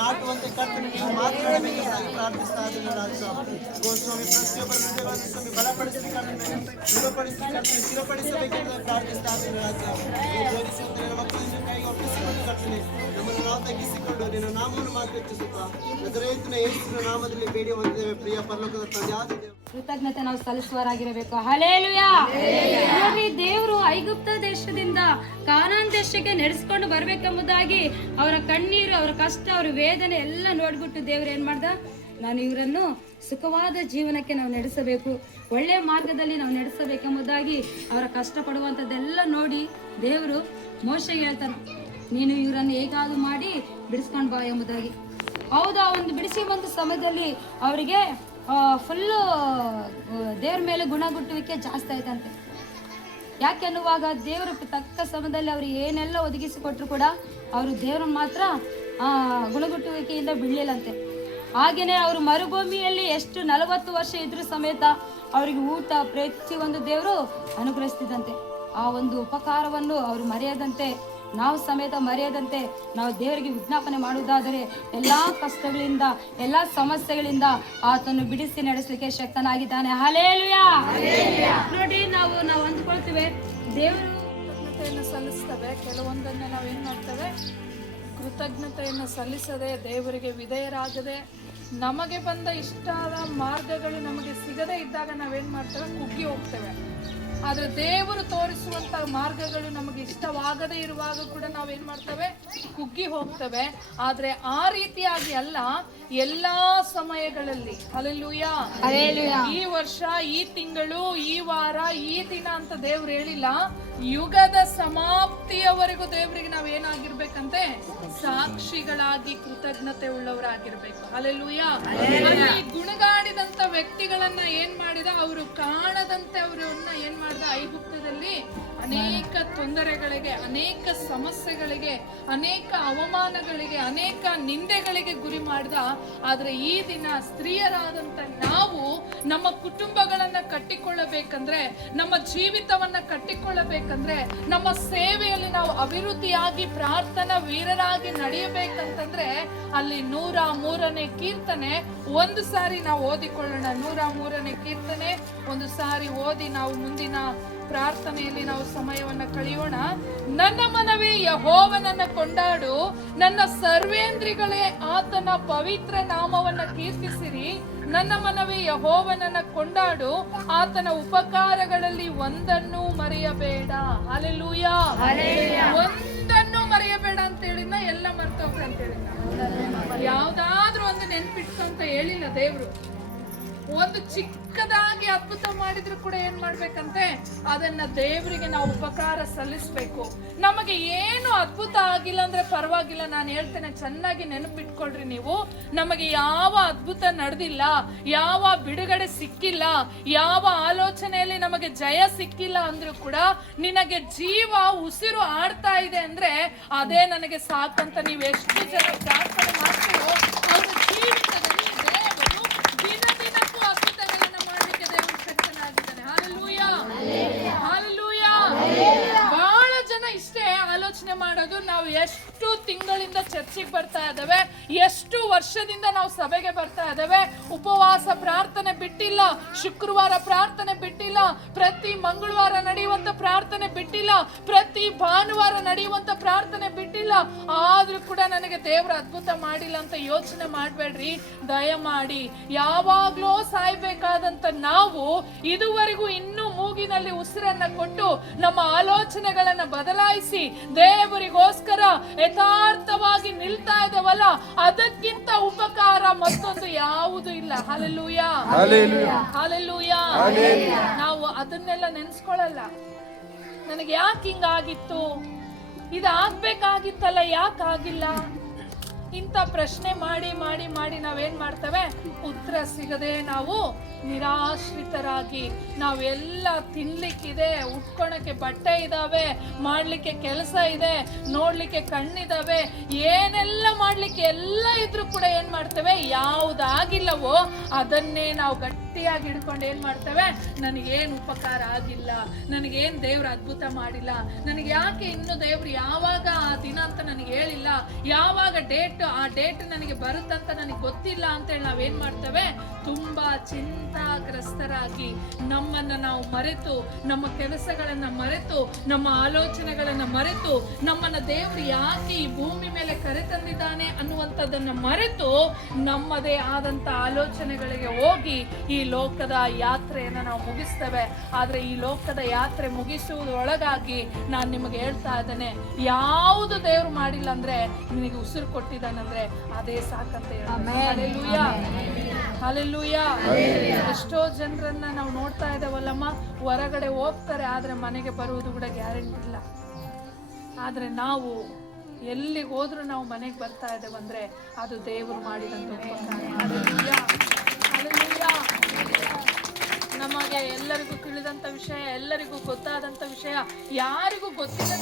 ನಾಟುವಂತೆ ಕರ್ತನೆ ನೀವು ಮಾತನಾಡಬೇಕಾಗಿ ಪ್ರಾರ್ಥಿಸ್ತಾ ಇದ್ದೀನಿ ರಾಜ. ಗೋಸ್ವಾಮಿ ಪ್ರತಿಯೊಬ್ಬರ ಹೃದಯಗಳನ್ನು ಸ್ವಾಮಿ ಬಲಪಡಿಸಿ ಕರ್ತನೆ, ದೃಢಪಡಿಸಿ ಕರ್ತನೆ, ಸ್ಥಿರಪಡಿಸಬೇಕೆಂದು ಪ್ರಾರ್ಥಿಸ್ತಾ ಇದ್ದೀನಿ ರಾಜ. ನೀವು ಬೋಧಿಸುವಂತ ನನ್ನ ಮಕ್ಕಳನ್ನು ಕೈಗೆ ಒಪ್ಪಿಸಿಕೊಂಡು ಕರ್ತನೆ, ನಮ್ಮನ್ನು ನಾವು ತಗ್ಗಿಸಿಕೊಂಡು ನಿನ್ನ ನಾಮವನ್ನು ಮಾತ್ರ ಹೆಚ್ಚಿಸುತ್ತಾ ನಜರೇತಿನ ಯೇಸುವಿನ ನಾಮದಲ್ಲಿ ಬೇಡಿ ಹೊಂದಿದ್ದೇವೆ ಪ್ರಿಯ ಪರಲೋಕದ ತಂದೆಯಾದ ದೇವರು. ಕೃತಜ್ಞತೆ ನಾವು ಸಲ್ಲಿಸುವರಾಗಿರಬೇಕು. ಹಲ್ಲೆಲೂಯಾ. ನೋಡ್ರಿ, ದೇವರು ಐಗುಪ್ತ ದೇಶದಿಂದ ಕಾನಾನ್ ದೇಶಕ್ಕೆ ನಡೆಸ್ಕೊಂಡು ಬರ್ಬೇಕೆಂಬುದಾಗಿ ಅವರ ಕಣ್ಣೀರು, ಅವರ ಕಷ್ಟ, ಅವರ ವೇದನೆ ಎಲ್ಲ ನೋಡ್ಬಿಟ್ಟು ದೇವ್ರು ಏನ್ ಮಾಡ್ದ, ನಾನು ಇವರನ್ನು ಸುಖವಾದ ಜೀವನಕ್ಕೆ ನಾವು ನಡೆಸಬೇಕು, ಒಳ್ಳೆಯ ಮಾರ್ಗದಲ್ಲಿ ನಾವು ನಡೆಸಬೇಕೆಂಬುದಾಗಿ ಅವರ ಕಷ್ಟಪಡುವಂಥದ್ದೆಲ್ಲ ನೋಡಿ ದೇವರು ಮೋಶೆಗೆ ಹೇಳ್ತಾನೆ, ನೀನು ಇವರನ್ನು ಹೇಗಾದ್ರೂ ಮಾಡಿ ಬಿಡಿಸ್ಕೊಂಡು ಬಾ ಎಂಬುದಾಗಿ. ಹೌದು, ಆ ಒಂದು ಬಿಡಿಸಿ ಬಂದ ಸಮಯದಲ್ಲಿ ಅವರಿಗೆ ಫುಲ್ಲು ದೇವ್ರ ಮೇಲೆ ಗುಣಗುಟ್ಟುವಿಕೆ ಜಾಸ್ತಿ ಆಯ್ತಂತೆ. ಯಾಕೆ ಅನ್ನುವಾಗ ದೇವರು ತಕ್ಕ ಸಮಯದಲ್ಲಿ ಅವ್ರಿಗೆ ಏನೆಲ್ಲ ಒದಗಿಸಿಕೊಟ್ರು ಕೂಡ ಅವರು ದೇವ್ರನ್ನ ಮಾತ್ರ ಗುಣಗುಟ್ಟುವಿಕೆಯಿಂದ ಬಿಡಲಿಲ್ಲಂತೆ. ಹಾಗೆಯೇ ಅವರು ಮರುಭೂಮಿಯಲ್ಲಿ ಎಷ್ಟು 40 ವರ್ಷ ಇದ್ರೂ ಸಮೇತ ಅವರಿಗೆ ಊಟ ಪ್ರತಿಯೊಂದು ದೇವರು ಅನುಗ್ರಹಿಸ್ತಿದ್ದಂತೆ. ಆ ಒಂದು ಉಪಕಾರವನ್ನು ಅವರು ಮರೆಯದಂತೆ, ನಾವು ಸಮೇತ ಮರೆಯದಂತೆ ನಾವು ದೇವರಿಗೆ ವಿಜ್ಞಾಪನೆ ಮಾಡುವುದಾದರೆ ಎಲ್ಲ ಕಷ್ಟಗಳಿಂದ, ಎಲ್ಲ ಸಮಸ್ಯೆಗಳಿಂದ ಆತನು ಬಿಡಿಸಿ ನಡೆಸಲಿಕ್ಕೆ ಶಕ್ತನಾಗಿದ್ದಾನೆ. ಹಲ್ಲೆಲೂಯಾ. ನೋಡಿ, ನಾವು ಅಂದ್ಕೊಳ್ತೇವೆ ದೇವರು ಕೃತಜ್ಞತೆಯನ್ನು ಸಲ್ಲಿಸ್ತೇವೆ, ಕೆಲವೊಂದನ್ನು ನಾವೇನು ಮಾಡ್ತೇವೆ, ಕೃತಜ್ಞತೆಯನ್ನು ಸಲ್ಲಿಸದೆ ದೇವರಿಗೆ ವಿಧೇಯರಾಗದೆ ನಮಗೆ ಬಂದ ಇಷ್ಟಾದ ಮಾರ್ಗಗಳು ನಮಗೆ ಸಿಗದೇ ಇದ್ದಾಗ ನಾವೇನು ಮಾಡ್ತೇವೆ, ಕುಗ್ಗಿ ಹೋಗ್ತೇವೆ. ಆದರೆ ದೇವರು ತೋರಿಸುವಂಥ ಮಾರ್ಗಗಳು ನಮಗೆ ಇಷ್ಟವಾಗದೇ ಇರುವಾಗ ಕೂಡ ನಾವೇನು ಮಾಡ್ತೇವೆ, ಕುಗ್ಗಿ ಹೋಗ್ತೇವೆ. ಆದರೆ ಆ ರೀತಿಯಾಗಿ ಅಲ್ಲ, ಎಲ್ಲ ಸಮಯಗಳಲ್ಲಿ. ಹಲ್ಲೆಲೂಯಾ. ಈ ವರ್ಷ, ಈ ತಿಂಗಳು, ಈ ವಾರ, ಈ ದಿನ ಅಂತ ದೇವ್ರು ಹೇಳಿಲ್ಲ, ಯುಗದ ಸಮಾಪ್ತಿಯವರೆಗೂ ದೇವರಿಗೆ ನಾವು ಏನಾಗಿರ್ಬೇಕಂತೆ, ಸಾಕ್ಷಿಗಳಾಗಿ ಕೃತಜ್ಞತೆ ಉಳ್ಳವರಾಗಿರ್ಬೇಕು. ಹಲ್ಲೆಲೂಯಾ. ಅಲ್ಲಿ ಗುಣಗಾಡಿದಂತ ವ್ಯಕ್ತಿಗಳನ್ನ ಏನ್ ಮಾಡಿದ, ಅವರು ಕಾಣದಂತೆ ಅವರನ್ನ ಏನ್ ಮಾಡಿದ, ಐಗುಪ್ತದಲ್ಲಿ ಅನೇಕ ತೊಂದರೆಗಳಿಗೆ, ಅನೇಕ ಸಮಸ್ಯೆಗಳಿಗೆ, ಅನೇಕ ಅವಮಾನಗಳಿಗೆ, ಅನೇಕ ನಿಂದೆಗಳಿಗೆ ಗುರಿ ಮಾಡಿದ. ಆದ್ರೆ ಈ ದಿನ ಸ್ತ್ರೀಯರಾದಂತ ನಾವು ನಮ್ಮ ಕುಟುಂಬಗಳನ್ನ ಕಟ್ಟಿಕೊಳ್ಳಬೇಕಂದ್ರೆ, ನಮ್ಮ ಜೀವಿತವನ್ನ ಕಟ್ಟಿಕೊಳ್ಳಬೇಕಂದ್ರೆ, ನಮ್ಮ ಸೇವೆಯಲ್ಲಿ ನಾವು ಅಭಿವೃದ್ಧಿಯಾಗಿ ಪ್ರಾರ್ಥನಾ ವೀರರಾಗಿ ನಡೆಯಬೇಕಂತಂದ್ರೆ ಅಲ್ಲಿ 103ನೇ ಕೀರ್ತನೆ ಒಂದು ಸಾರಿ ನಾವು ಓದಿಕೊಳ್ಳೋಣ. 103ನೇ ಕೀರ್ತನೆ ಒಂದು ಸಾರಿ ಓದಿ ನಾವು ಮುಂದಿನ ಪ್ರಾರ್ಥನೆಯಲ್ಲಿ ನಾವು ಸಮಯವನ್ನ ಕಳೆಯೋಣ. ನನ್ನ ಮನವೇ ಯೆಹೋವನನ್ನ ಕೊಂಡಾಡು, ನನ್ನ ಸರ್ವೇಂದ್ರಿಗಳೇ ಆತನ ಪವಿತ್ರ ನಾಮವನ್ನ ಕೀರ್ತಿಸಿರಿ. ನನ್ನ ಮನವೇ ಯೆಹೋವನನ್ನ ಕೊಂಡಾಡು, ಆತನ ಉಪಕಾರಗಳಲ್ಲಿ ಒಂದನ್ನು ಮರೆಯಬೇಡ. ಹಲ್ಲೆಲೂಯಾ. ಒಂದನ್ನು ಮರೆಯಬೇಡ ಅಂತ ಹೇಳಿದ್ನ, ಎಲ್ಲ ಮರ್ತೋಗ್ರ ಅಂತ ಹೇಳಿದ್ನ, ಯಾವ್ದಾದ್ರೂ ಒಂದು ನೆನ್ಪಿಟ್ಕೊಂತ ಹೇಳಿಲ್ಲ ದೇವ್ರು. ಒಂದು ಚಿಕ್ಕದಾಗಿ ಅದ್ಭುತ ಮಾಡಿದ್ರು ಕೂಡ ಏನ್ ಮಾಡ್ಬೇಕಂತೆ, ಅದನ್ನ ದೇವರಿಗೆ ನಾವು ಉಪಕಾರ ಸಲ್ಲಿಸ್ಬೇಕು. ನಮಗೆ ಏನು ಅದ್ಭುತ ಆಗಿಲ್ಲ ಅಂದ್ರೆ ಪರವಾಗಿಲ್ಲ, ನಾನು ಹೇಳ್ತೇನೆ, ಚೆನ್ನಾಗಿ ನೆನಪಿಟ್ಕೊಳ್ರಿ ನೀವು. ನಮಗೆ ಯಾವ ಅದ್ಭುತ ನಡೆದಿಲ್ಲ, ಯಾವ ಬಿಡುಗಡೆ ಸಿಕ್ಕಿಲ್ಲ, ಯಾವ ಆಲೋಚನೆಯಲ್ಲಿ ನಮಗೆ ಜಯ ಸಿಕ್ಕಿಲ್ಲ ಅಂದ್ರೂ ಕೂಡ ನಿನಗೆ ಜೀವ ಉಸಿರು ಆಡ್ತಾ ಇದೆ ಅಂದ್ರೆ ಅದೇ ನನಗೆ ಸಾಕಂತ ನೀವು ಎಷ್ಟು ಜನ ಪ್ರಾರ್ಥನೆ ಮಾಡ್ತೀರೋ ಅವ್ರ ಜೀವಿತದಲ್ಲಿ ಬಹಳ ಜನ ಇಷ್ಟೇ ಆಲೋಚನೆ ಮಾಡೋದು, ನಾವು ಎಷ್ಟು ತಿಂಗಳಿಂದ ಚರ್ಚಿಗೆ ಬರ್ತಾ ಇದ್ದೇವೆ, ಎಷ್ಟು ವರ್ಷದಿಂದ ನಾವು ಸಭೆಗೆ ಬರ್ತಾ ಇದ್ದೇವೆ, ಉಪವಾಸ ಪ್ರಾರ್ಥನೆ ಬಿಟ್ಟಿಲ್ಲ, ಶುಕ್ರವಾರ ಪ್ರಾರ್ಥನೆ ಬಿಟ್ಟಿಲ್ಲ, ಪ್ರತಿ ಮಂಗಳವಾರ ನಡೆಯುವಂತ ಪ್ರಾರ್ಥನೆ ಬಿಟ್ಟಿಲ್ಲ, ಪ್ರತಿ ಭಾನುವಾರ ನಡೆಯುವಂತ ಪ್ರಾರ್ಥನೆ ಬಿಟ್ಟಿಲ್ಲ, ಆದ್ರೂ ಕೂಡ ನನಗೆ ದೇವರ ಅದ್ಭುತ ಮಾಡಿಲ್ಲ ಅಂತ ಯೋಚನೆ ಮಾಡಬೇಡ್ರಿ. ದಯಮಾಡಿ, ಯಾವಾಗ್ಲೂ ಸಾಯ್ಬೇಕಾದಂತ ನಾವು ಇದುವರೆಗೂ ಇನ್ನೂ ಮೂಗಿನಲ್ಲಿ ಉಸಿರನ್ನ ಕೊಟ್ಟು ನಮ್ಮ ಆಲೋಚನೆಗಳನ್ನ ಬದಲಾಯಿಸಿ ದೇವರಿಗೋಸ್ಕರ ಯಥಾರ್ಥವಾಗಿ ನಿಲ್ತಾ ಇದ್ದೇವಲ್ಲ, ಅದಕ್ಕಿಂತ ಉಪಕಾರ ಮತ್ತೊಂದು ಯಾವುದು ಇಲ್ಲ. ಹಲ್ಲೆಲೂಯಾ. ಹಲ್ಲೆಲೂಯಾ. ನಾವು ಅದನ್ನೆಲ್ಲ ನೆನ್ಸ್ಕೊಳ್ಳಲ್ಲ. ನನಗೆ ಯಾಕೆ ಹಿಂಗಾಗಿತ್ತು, ಇದಾಗ್ಬೇಕಾಗಿತ್ತಲ್ಲ, ಯಾಕಾಗಿಲ್ಲ, ಇಂಥ ಪ್ರಶ್ನೆ ಮಾಡಿ ಮಾಡಿ ಮಾಡಿ ನಾವೇನ್ ಮಾಡ್ತೇವೆ, ಉತ್ತರ ಸಿಗದೆ ನಾವು ನಿರಾಶ್ರಿತರಾಗಿ, ನಾವೆಲ್ಲ ತಿನ್ಲಿಕ್ಕಿದೆ, ಉಟ್ಕೊಳಕ್ಕೆ ಬಟ್ಟೆ ಇದಾವೆ, ಮಾಡ್ಲಿಕ್ಕೆ ಕೆಲಸ ಇದೆ, ನೋಡ್ಲಿಕ್ಕೆ ಕಣ್ಣಿದಾವೆ, ಏನೆಲ್ಲ ಮಾಡ್ಲಿಕ್ಕೆ ಎಲ್ಲ ಇದ್ರೂ ಕೂಡ ಏನ್ ಮಾಡ್ತೇವೆ, ಯಾವುದಾಗಿಲ್ಲವೋ ಅದನ್ನೇ ನಾವು ಗಟ್ಟಿಯಾಗಿ ಹಿಡ್ಕೊಂಡು ಏನ್ ಮಾಡ್ತೇವೆ, ನನಗೇನು ಉಪಕಾರ ಆಗಿಲ್ಲ, ನನಗೇನು ದೇವ್ರ ಅದ್ಭುತ ಮಾಡಿಲ್ಲ, ನನಗೆ ಯಾಕೆ ಇನ್ನು ದೇವ್ರು ಯಾವಾಗ ಆ ದಿನ ಅಂತ ನನಗೆ ಹೇಳಿಲ್ಲ, ಯಾವಾಗ ಡೇಟ್ ಆ ಡೇಟ್ ನನಗೆ ಬರುತ್ತಂತ ನನಗೆ ಗೊತ್ತಿಲ್ಲ ಅಂತೇಳಿ ನಾವೇನ್ ಮಾಡ್ತೇವೆ, ತುಂಬಾ ಚಿಂತಾಗ್ರಸ್ತರಾಗಿ ನಮ್ಮನ್ನ ನಾವು ಮರೆತು, ನಮ್ಮ ಕೆಲಸಗಳನ್ನ ಮರೆತು, ನಮ್ಮ ಆಲೋಚನೆಗಳನ್ನ ಮರೆತು, ನಮ್ಮನ್ನ ದೇವರು ಯಾಕೆ ಈ ಭೂಮಿ ಮೇಲೆ ಕರೆತಂದಿದ್ದಾನೆ ಅನ್ನುವಂಥದ್ದನ್ನ ಮರೆತು ನಮ್ಮದೇ ಆದಂತ ಆಲೋಚನೆಗಳಿಗೆ ಹೋಗಿ ಈ ಲೋಕದ ಯಾತ್ರೆಯನ್ನ ನಾವು ಮುಗಿಸ್ತೇವೆ. ಆದ್ರೆ ಈ ಲೋಕದ ಯಾತ್ರೆ ಮುಗಿಸುವುದರೊಳಗಾಗಿ ನಾನು ನಿಮಗೆ ಹೇಳ್ತಾ ಇದ್ದೇನೆ, ಯಾವುದು ದೇವರು ಮಾಡಿಲ್ಲ ಅಂದ್ರೆ, ನಿನಗೆ ಉಸಿರು ಕೊಟ್ಟಿದ್ದಾನಂದ್ರೆ ಅದೇ ಸಾಕಂತ ಹಲ್ಲೆಲೂಯಾ. ಎಷ್ಟೋ ಜನರನ್ನ ನಾವು ನೋಡ್ತಾ ಇದ್ದೇವಲ್ಲಮ್ಮ, ಹೊರಗಡೆ ಹೋಗ್ತಾರೆ ಆದ್ರೆ ಮನೆಗೆ ಬರುವುದು ಕೂಡ ಗ್ಯಾರಂಟಿ ಇಲ್ಲ. ಆದ್ರೆ ನಾವು ಎಲ್ಲಿಗೆ ಹೋದ್ರೂ ನಾವು ಮನೆಗೆ ಬರ್ತಾ ಇದ್ದೇವಂದ್ರೆ ಅದು ದೇವರು ಮಾಡಿದಂತ ಉಪಕಾರ. ಹಲ್ಲೆಲೂಯಾ. ನಮಗೆ ಎಲ್ಲರಿಗೂ ತಿಳಿದಂತ ವಿಷಯ, ಎಲ್ಲರಿಗೂ ಗೊತ್ತಾದಂತ ವಿಷಯ, ಯಾರಿಗೂ ಗೊತ್ತಿಲ್ಲ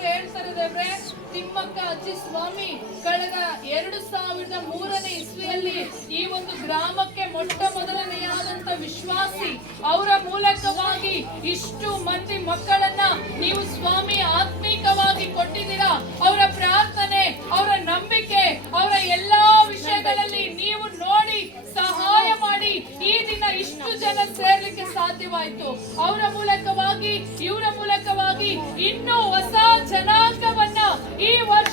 ಅವರು ಹೇಳ್ತಾರೆ ದೇವ್ರೆ, ತಿಮ್ಮಕ್ಕ ಅಜ್ಜಿ ಸ್ವಾಮಿ ಕಳೆದ 2003ನೇ ಇಸ್ವಿಯಲ್ಲಿ ಈ ಒಂದು ಗ್ರಾಮಕ್ಕೆ ಮೊಟ್ಟ ಮೊದಲನೆಯಾದಂತ ವಿಶ್ವಾಸಿ, ಅವರ ಮೂಲಕವಾಗಿ ಇಷ್ಟು ಮಂದಿ ಮಕ್ಕಳನ್ನ ನೀವು ಸ್ವಾಮಿ ಆತ್ಮೀಕವಾಗಿ ಕೊಟ್ಟಿದ್ದೀರಾ. ಅವರ ಪ್ರಾರ್ಥನೆ, ಅವರ ನಂಬಿಕೆ, ಅವರ ಎಲ್ಲಾ ವಿಷಯಗಳಲ್ಲಿ ನೀವು ನೋಡಿ ಸಹಾಯ ಮಾಡಿ ಈ ದಿನ ಇಷ್ಟು ಜನ ಸೇರ್ಲಿಕ್ಕೆ ಸಾಧ್ಯವಾಯಿತು. ಅವರ ಮೂಲಕವಾಗಿ, ಇವರ ಮೂಲಕವಾಗಿ ಇನ್ನೂ ಹೊಸ ಜನಾಂಗವನ್ನ ಈ ವರ್ಷ